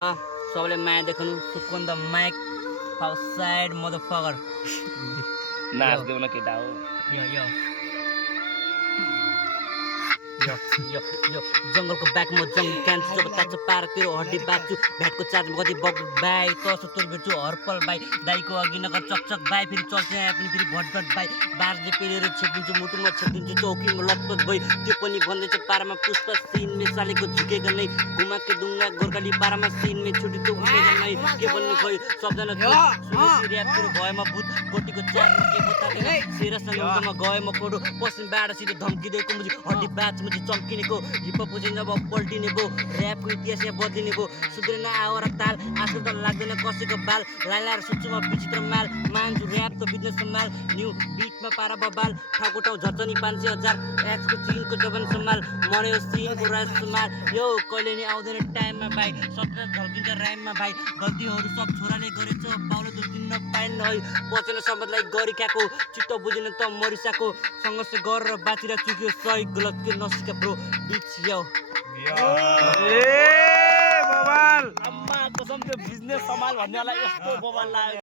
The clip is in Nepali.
सबले माया देखाउनु सुकन द माइक आउटसाइड मदरफकर नाच देऊ न केटा हो यो यो यो यो यो जंगलको ब्याकमा जंगल क्यान्सर जब ताच पार तेरो हड्डी बाच्छु भ्याटको चार्ज गति बग बाई तसो तोर भेट्छु हरपल बाई दाइको अघि नगर चकचक बाई फेरि चल्छ यहाँ पनि फेरि भटभट बाई बारले पेरेर छेकिदिन्छु मुटुमा छेकिदिन्छु चौकीमा लतपत भई त्यो पनि भन्दैछ पारामा पुष्प सिनमे सालेको झुकेको नै घुमाके डुङ्गा गोर्खाली पारामा सिनमे छुटेको उठेको नै के भन्नु खोइ सबजना सुनेसी ऱ्याप सुरु भएमा भूत गोटीको चारमा के बताउँदैन सेरासँग उल्टामा गएमा कोडो पश्चिम बाडासित धम्किदिएको मुझी हड्डी बाच मुझी चम्किनेको हिपहप बुझिन्छ अब पल्टिने भो ऱ्यापको इतिहास यहाँ बदलिने भो सुध्रेन आवर ताल आजकल त लाग्दैन कसैको बाल लाएर सुत्छुमा विचित्र माल मान्छु ऱ्याप त बिजनेस माल न्यू बिटमा पारा बबाल ठाउको ठाउँ झर्चनी 500,000 एक्सको चिनको जबन सम्हाल मर्यो सिनको राज सम्हाल यो कहिले नि आउँदैन टाइममा भाइ सत्र झल्किन्छ राइममा भाइ गल्तीहरू सब छोराले गरेछ पाउलो त दिन पाएन है पचेन सम्बन्धलाई गरिकाको चित्त बुझेन त मरिसाको सङ्घर्ष गरेर बाँचिरा चुक्यो सही गलत के नसिका ब्रो बिच यो बवाल अम्मा कसम त्यो बिजनेस सम्हाल भन्नेलाई यस्तो बवाल लाग्यो